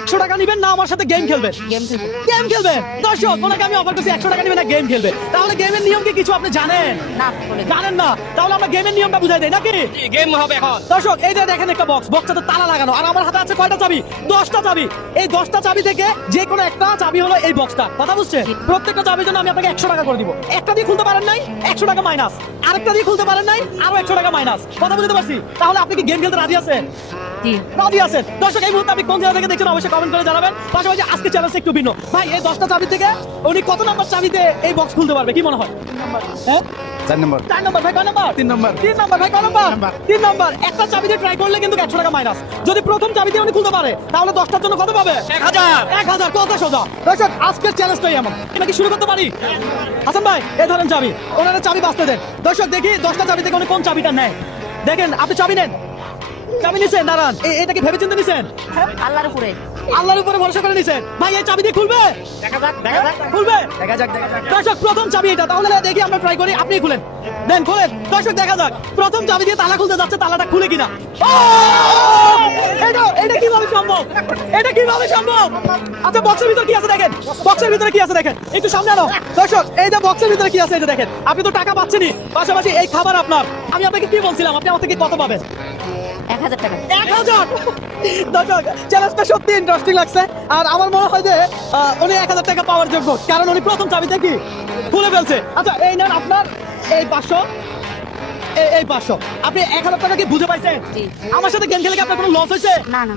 100 টাকা নেবেন না আমার সাথে গেম খেলবেন? গেম খেলবো। গেম খেলবেন। দর্শক ওনাকে আমি অফার করছি 100 টাকা নেবেন না গেম খেলবে। তাহলে গেমের নিয়ম কি কিছু আপনি জানেন? না বলে দিন। জানেন না? তাহলে আমরা গেমের নিয়মটা বুঝাই দেই নাকি? গেম হবে এখন। দর্শক এই যে দেখেন একটা বক্স, বক্সটাতে তালা লাগানো আর আমার হাতে আছে কয়টা চাবি? 10টা চাবি। এই 10টা চাবি থেকে যে কোনো একটা চাবি হলো এই বক্সটা। কথা বুঝছেন? প্রত্যেকটা চাবির জন্য আমি আপনাকে 100 টাকা করে দিব। একটা দিয়ে খুলতে পারেন নাই 100 টাকা মাইনাস, আরেকটা দিয়ে খুলতে পারেন নাই আরো 100 টাকা মাইনাস। কথা বুঝতে পারছি? তাহলে আপনি কি গেম খেলতে রাজি আছেন? জি। রাজি আছেন? দর্শক এই মুহূর্তে আপনি কোন জায়গা থেকে দেখছেন অবশ্যই কমেন্ট করে জানাবেন। পাশাপাশি আজকে চ্যালেঞ্জ একটু ভিন্ন। ভাই এই 10টা চাবি থেকে উনি কত নাম্বার চাবিতে এই বক্স খুলতে পারবে কি মনে হয়? হ্যাঁ 4 নম্বর 4 নাম্বার ভাই, কয় নাম্বার? 3 নম্বর 3 নাম্বার ভাই, কয় নাম্বার? নাম্বার। 3 নাম্বার। একটা চাবি দিয়ে ট্রাই করলে কিন্তু 100 টাকা মাইনাস। যদি প্রথম চাবি দিয়ে উনি খুলতে পারে তাহলে 10টার জন্য কত পাবে? 1000 1000 কত সোজা। দর্শক আজকের চ্যালেঞ্জটাই এমন। এটা কি শুরু করতে পারি? হাসান ভাই এই ধরেন চাবি, ওনারা চাবি বাঁচতে দেন। দর্শক দেখি 10টা চাবি থেকে উনি কোন চাবিটা নেয়। দেখেন আপনি চাবি নেন, চাবি নিছেন, দাঁড়ান। এটা কি ভেবেচিন্তে নিছেন? আল্লাহর উপরে। আল্লাহর উপরে ভরসা করে নিছেন। ভাই এই চাবি দিয়ে খুলবে? দেখা যাক খুলবে? দেখা যাক দর্শক প্রথম চাবি এটা, তাহলে দেখি আমরা ট্রাই করি। আপনি খুলেন, দেন খোলেন। দর্শক দেখা যাক প্রথম চাবি দিয়ে তালা খুলতে যাচ্ছে, তালাটা খুলে কিনা। ও! এটা কিভাবে সম্ভব? এটা কিভাবে সম্ভব? আচ্ছা বক্সের ভিতরে কি আছে দেখেন, বক্সের ভিতরে কি আছে দেখেন, একটু সামনে আনো। দর্শক এই যে বক্সের ভিতরে কি আছে এটা দেখেন। আপনি তো টাকা পাচ্ছেনই, পাশাপাশি এই খাবার আপনার। আমি আপনাকে কি বলছিলাম, আপনি আমার থেকে কত পাবেন? 1000 টাকা। 1000। দর্শক চ্যালেঞ্জটা সত্যি ইন্টারেস্টিং লাগছে। আর আমার মনে হয় যে উনি 1000 টাকা পাওয়ার যোগ্য, কারণ উনি প্রথম চাবিতে কি খুলে ফেলছে। আচ্ছা এই নেন আপনার এই 500, এই 500। আপনি 1000 টাকা কি বুঝে পাইছেন? জি। আমার সাথে গেম খেলে কি আপনার কোনো লস হয়েছে? না না।